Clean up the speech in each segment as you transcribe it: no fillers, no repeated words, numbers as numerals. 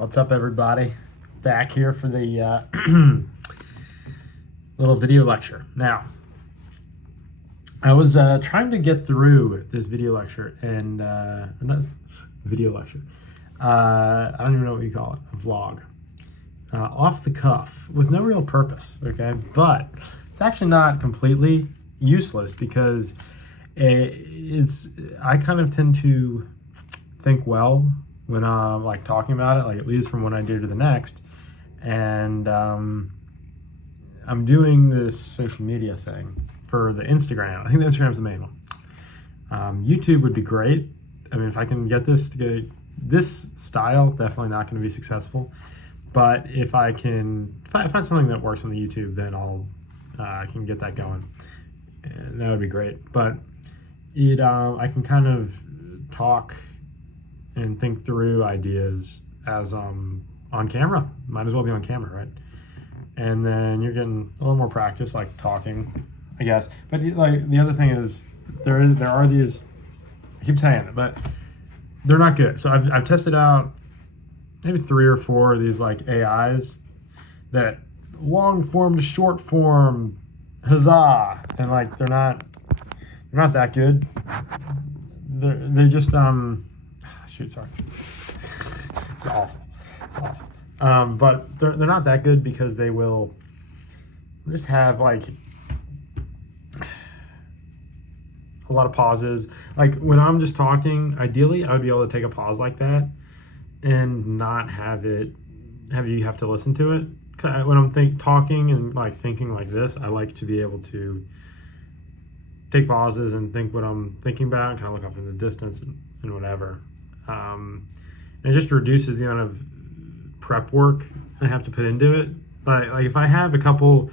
What's up, everybody? Back here for the little video lecture. Now, I was trying to get through this video lecture and not video lecture. I don't even know what you call it, a vlog, off the cuff with no real purpose. Okay, but it's actually not completely useless because I kind of tend to think well when I'm like talking about it, like it leads from one idea to the next. And I'm doing this social media thing for the Instagram. I think the Instagram's the main one. YouTube would be great. I mean, if I can get this to go this style, definitely not going to be successful. But if I find something that works on the YouTube, then I can get that going, and that would be great. But I can kind of talk and think through ideas as on camera. Might as well be on camera, right? And then you're getting a little more practice, like talking, I guess. But like the other thing is, there are these. I keep saying it, but they're not good. So I've tested out maybe 3 or 4 of these like AIs that long form to short form, huzzah, and like they're not that good. They're just sorry. It's awful. But they're not that good because they will just have like a lot of pauses. Like when I'm just talking, ideally I would be able to take a pause like that and not have you have to listen to it. When I'm talking and like thinking like this, I like to be able to take pauses and think what I'm thinking about and kind of look off in the distance and whatever. And it just reduces the amount of prep work I have to put into it. Like if I have a couple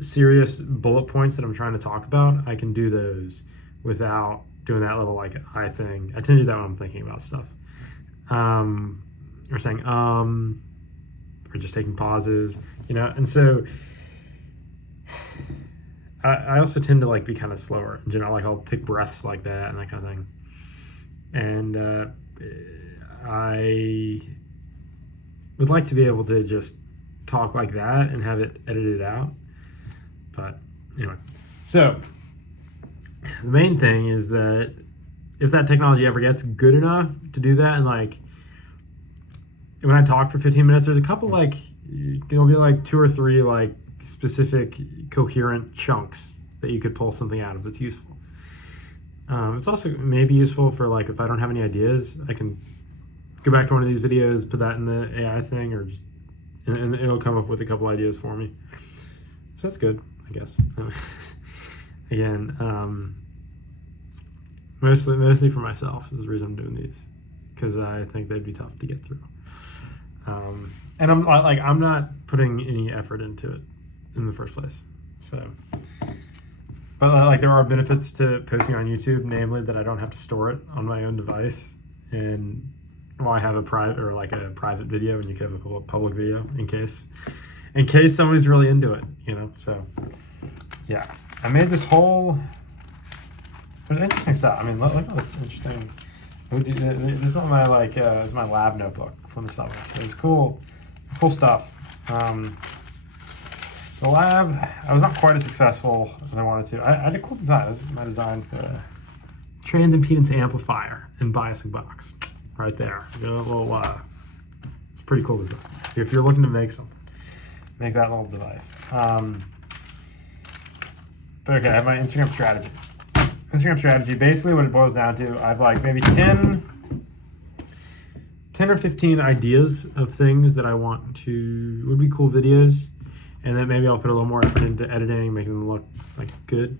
serious bullet points that I'm trying to talk about, I can do those without doing that little like I thing. I tend to do that when I'm thinking about stuff. Or saying or just taking pauses, and so I also tend to like be kind of slower in general. Like I'll take breaths like that and that kind of thing. And I would like to be able to just talk like that and have it edited out. But anyway, so the main thing is that if that technology ever gets good enough to do that, and like when I talk for 15 minutes, there's a couple like there'll be like 2 or 3 like specific coherent chunks that you could pull something out of that's useful. It's also maybe useful for like if I don't have any ideas, I can go back to one of these videos, put that in the AI thing, or just and it'll come up with a couple ideas for me. So that's good, I guess. Again, mostly for myself is the reason I'm doing these, because I think they'd be tough to get through. And I'm not putting any effort into it in the first place. So, but like there are benefits to posting on YouTube, namely that I don't have to store it on my own device, and I have a private video, and you could have a public video in case somebody's really into it, So, yeah, I made this whole. There's interesting stuff. I mean, look at this interesting. This is my this is my lab notebook from the summer. It's cool stuff. The lab, I was not quite as successful as I wanted to. I had a cool design. This is my design for a transimpedance amplifier and biasing box, right there. It's a pretty cool design. If you're looking to make something, make that little device. But okay, I have my Instagram strategy. Basically what it boils down to, I have like maybe 10 or 15 ideas of things that I would be cool videos, and then maybe I'll put a little more effort into editing, making them look like good.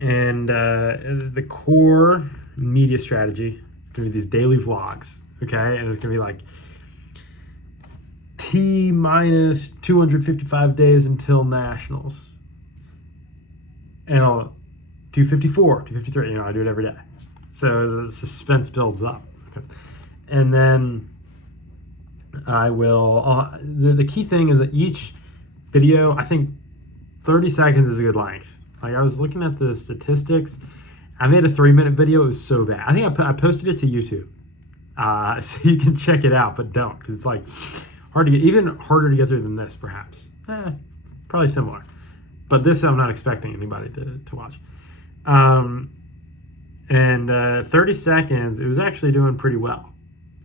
And the core media strategy is gonna be these daily vlogs, okay? And it's gonna be like T-minus 255 days until nationals. And I'll 254, 253, I do it every day. So the suspense builds up. Okay. And then I will, the key thing is that each video, I think 30 seconds is a good length. Like I was looking at the statistics. I made a 3-minute video. It was so bad. I think I posted it to YouTube. So you can check it out, but don't, because it's like hard to get, even harder to get through than this, perhaps. Probably similar. But this I'm not expecting anybody to watch. And 30 seconds, it was actually doing pretty well.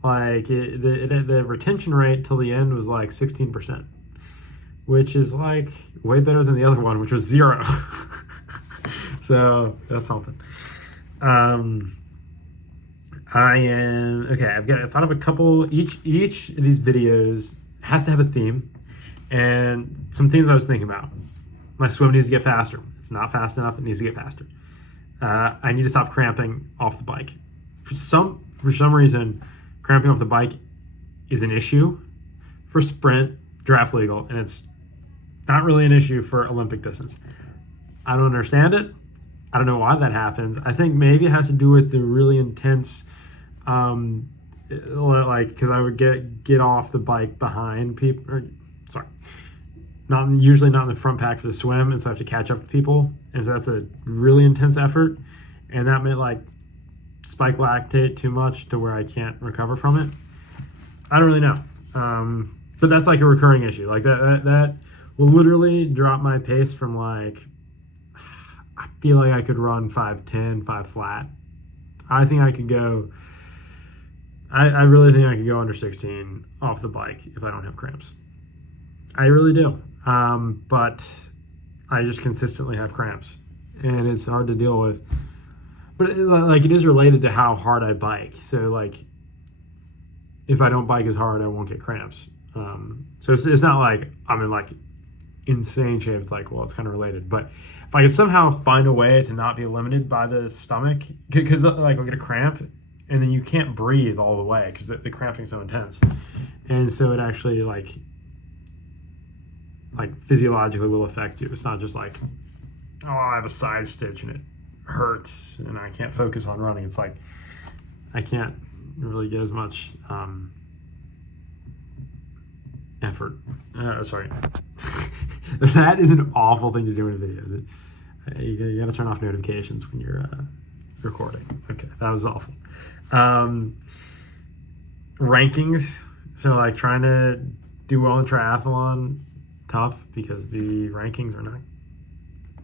Like the retention rate till the end was like 16%, which is like way better than the other one, which was 0. So that's something. I thought of a couple. Each of these videos has to have a theme, and some themes I was thinking about. My swim needs to get faster. It's not fast enough. It needs to get faster. I need to stop cramping off the bike. For some reason, cramping off the bike is an issue for sprint, draft legal, and it's not really an issue for Olympic distance. I don't understand it. I don't know why that happens. I think maybe it has to do with the really intense, because I would get off the bike behind people. Usually not in the front pack for the swim, and so I have to catch up to people, and so that's a really intense effort, and that meant like spike lactate too much to where I can't recover from it. I don't really know, but that's like a recurring issue. Like that will literally drop my pace from like, I feel like I could run 5:10, 5 flat. I think I could go. I really think I could go under 16 off the bike if I don't have cramps. I really do. But I just consistently have cramps, and it's hard to deal with. But it is related to how hard I bike. So like, if I don't bike as hard, I won't get cramps. So it's not like I'm in like insane shape. It's like, well, it's kind of related. But if I could somehow find a way to not be limited by the stomach, because like I'll get a cramp, and then you can't breathe all the way because the cramping's so intense, and so it actually like physiologically will affect you. It's not just like, oh, I have a side stitch and it hurts and I can't focus on running. It's like I can't really get as much effort. Sorry. That is an awful thing to do in a video. You gotta turn off notifications when you're recording. Okay, that was awful. Rankings. So like trying to do well in triathlon, tough because the rankings are not,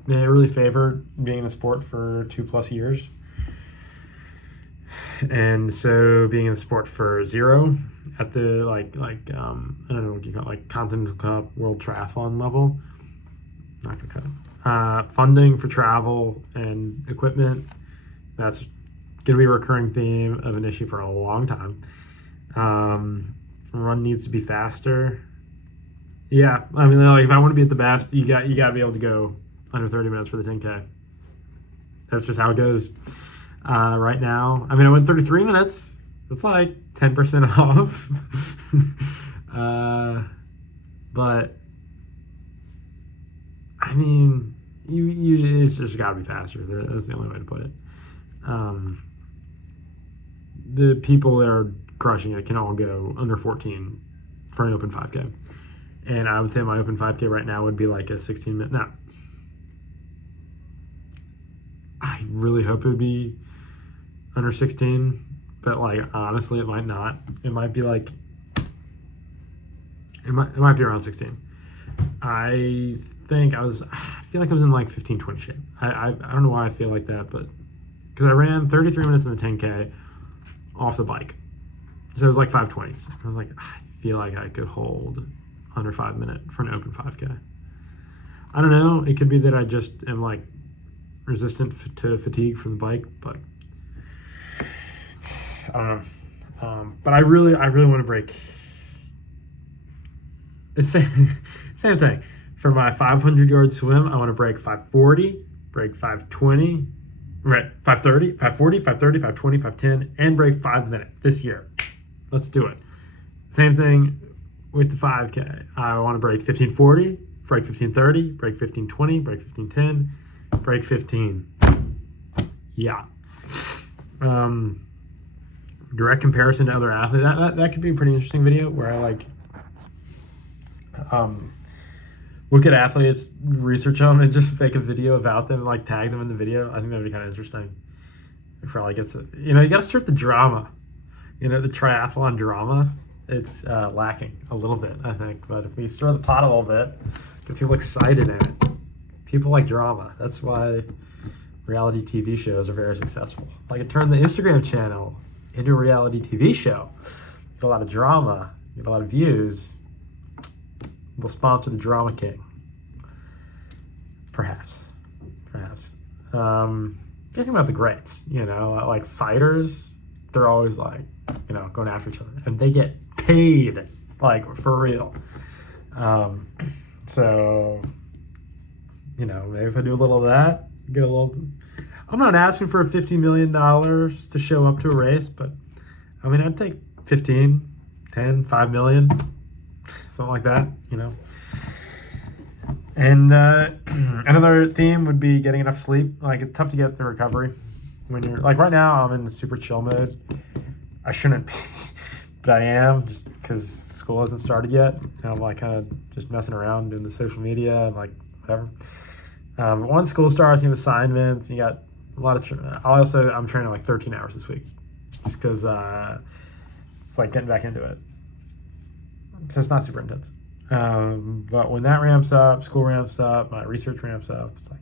they really favor being in the sport for 2+ years, and so being in the sport for 0 at the I don't know what you call it, like Continental Cup, World Triathlon level, not gonna cut it. Funding for travel and equipment, that's gonna be a recurring theme of an issue for a long time. Run needs to be faster. Yeah, I mean, like if I want to be at the best, you got to be able to go under 30 minutes for the 10K. That's just how it goes right now. I mean, I went 33 minutes. It's like 10% off. But I mean, you usually it's just got to be faster. That's the only way to put it. The people that are crushing it can all go under 14 for an open 5K. And I would say my open 5K right now would be like a 16-minute. Now, I really hope it would be under 16, but like honestly, it might not. It might be like, it might be around 16. I feel like I was in like 15-20 shape. I don't know why I feel like that, but because I ran 33 minutes in the 10K off the bike. So it was like 5:20s. I was like, I feel like I could hold under 5 minutes for an open 5K. I don't know. It could be that I just am like resistant to fatigue from the bike, but I don't know. But I really want to break. It's same thing. For my 500-yard swim, I want to break 5:40, break 5:20, right? 5:30, 5:40, 5:30, 5:20, 5:10, and break 5 minutes this year. Let's do it. Same thing with the 5K. I want to break 15:40, break 15:30, break 15:20, break 15:10, break 15. Yeah. Direct comparison to other athletes. That could be a pretty interesting video where I like look at athletes, research them, and just make a video about them and like tag them in the video. I think that'd be kind of interesting. It probably gets it. You know, you got to start the drama. the triathlon drama, it's lacking a little bit, I think. But if we stir the pot a little bit, get people excited in it. People like drama. That's why reality TV shows are very successful. Like, it turned the Instagram channel into a reality TV show. Get a lot of drama, get a lot of views. They'll sponsor the Drama King. Perhaps. Guessing about the greats, like fighters, they're always like, going after each other, and they get paid, like, for real. So, maybe if I do a little of that, get a little. I'm not asking for $50 million to show up to a race, but I mean, I'd take 15, 10, 5 million, something like that, And another theme would be getting enough sleep. Like, it's tough to get the recovery when you're like, right now I'm in the super chill mode. I shouldn't be, but I am, just because school hasn't started yet. And I'm like kind of just messing around doing the social media and like whatever. But once school starts, you have assignments. You got a lot of. I'm training like 13 hours this week, just because it's like getting back into it. So it's not super intense. But when that ramps up, school ramps up, my research ramps up, it's like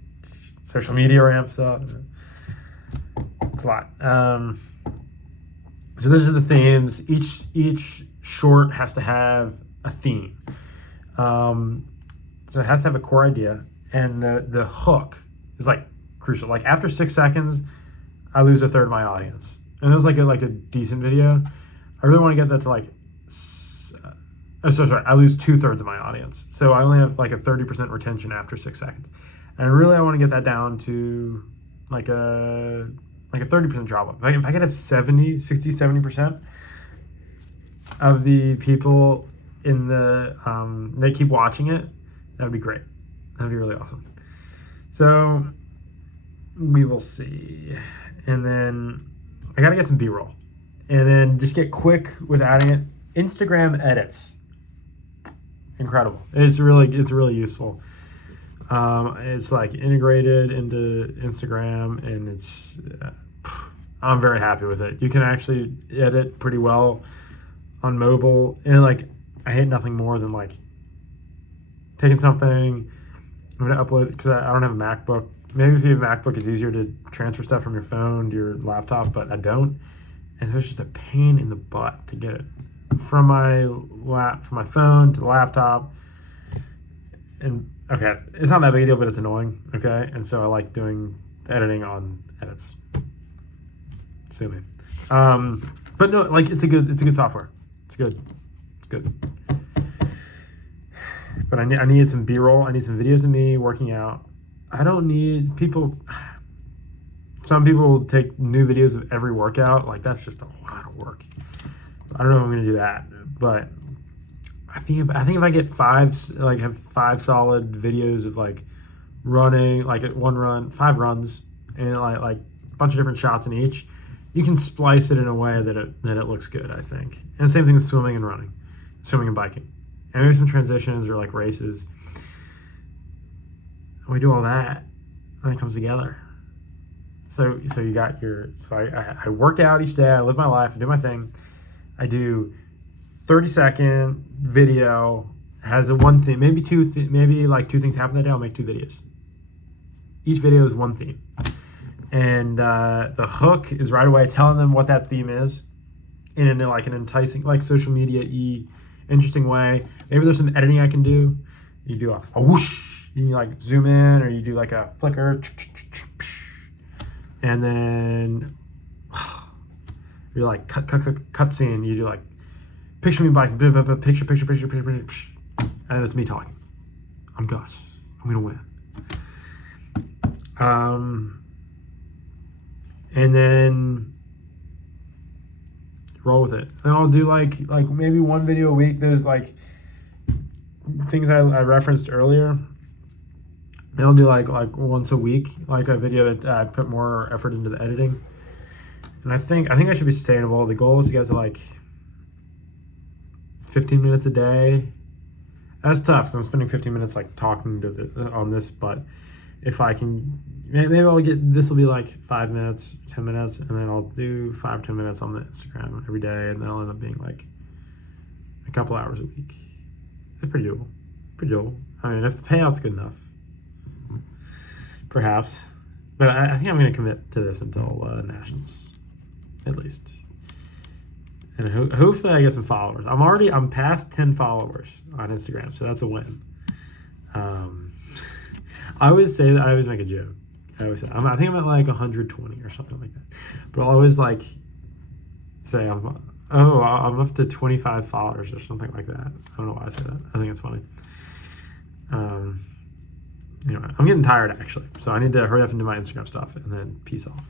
social media ramps up. It's a lot. So those are the themes. Each short has to have a theme. So it has to have a core idea, and the hook is like crucial. Like, after 6 seconds, I lose a third of my audience. And it was like a decent video. I really want to get that to like. I lose 2/3 of my audience. So I only have like a 30% retention after 6 seconds. And really, I want to get that down to like a 30% drop off. If I could have 70% of the people in the, they keep watching it, that would be great. That'd be really awesome. So we will see. And then I got to get some B-roll. And then just get quick with adding it. Instagram edits. Incredible. It's really useful. It's like integrated into Instagram, and it's I'm very happy with it. You can actually edit pretty well on mobile, and like, I hate nothing more than like taking something. I'm gonna upload it because I don't have a MacBook. Maybe if you have a MacBook, it's easier to transfer stuff from your phone to your laptop, but I don't, and so it's just a pain in the butt to get it from my phone to the laptop. And okay, it's not that big a deal, but it's annoying. Okay, and so I like doing editing on edits. Sue me. But no, like, it's a good software. It's good. But I need some B-roll. I need some videos of me working out. I don't need people. Some people take new videos of every workout. Like, that's just a lot of work. I don't know if I'm gonna do that, but I think if I get have 5 solid videos of like running, like at one run, 5 runs, and like a bunch of different shots in each, you can splice it in a way that it looks good, I think. And same thing with swimming and biking, and maybe some transitions or like races. And we do all that, and it comes together. So you got I work out each day. I live my life. I do my thing. I do 30-second video, has a one theme, maybe like 2 things happen that day. I'll make 2 videos. Each video is one theme, and the hook is right away telling them what that theme is, in like an enticing, like social media-y, interesting way. Maybe there's some editing I can do. You do a whoosh, you like zoom in, or you do like a flicker, and then you're like cut scene. You do like picture me biking, picture, and it's me talking. I'm Gus. I'm gonna win. And then roll with it. And I'll do like maybe 1 video a week. There's like things I referenced earlier. And I'll do like once a week, like a video that I put more effort into the editing. And I think I should be sustainable. The goal is to get to like 15 minutes a day. That's tough, so I'm spending 15 minutes like talking on this, but if I can maybe I'll get, this will be like 5 minutes, 10 minutes, and then I'll do 5 or 10 minutes on the Instagram every day, and then I'll end up being like a couple hours a week. It's pretty doable. Pretty doable. I mean, if the payout's good enough, perhaps. But I think I'm going to commit to this until Nationals, at least. And hopefully I get some followers. I'm past 10 followers on Instagram, so that's a win. I always say that, I always make a joke. I think I'm at like 120 or something like that. But I'll always like say I'm up to 25 followers or something like that. I don't know why I say that. I think it's funny. Anyway, I'm getting tired actually, so I need to hurry up and do my Instagram stuff and then peace off.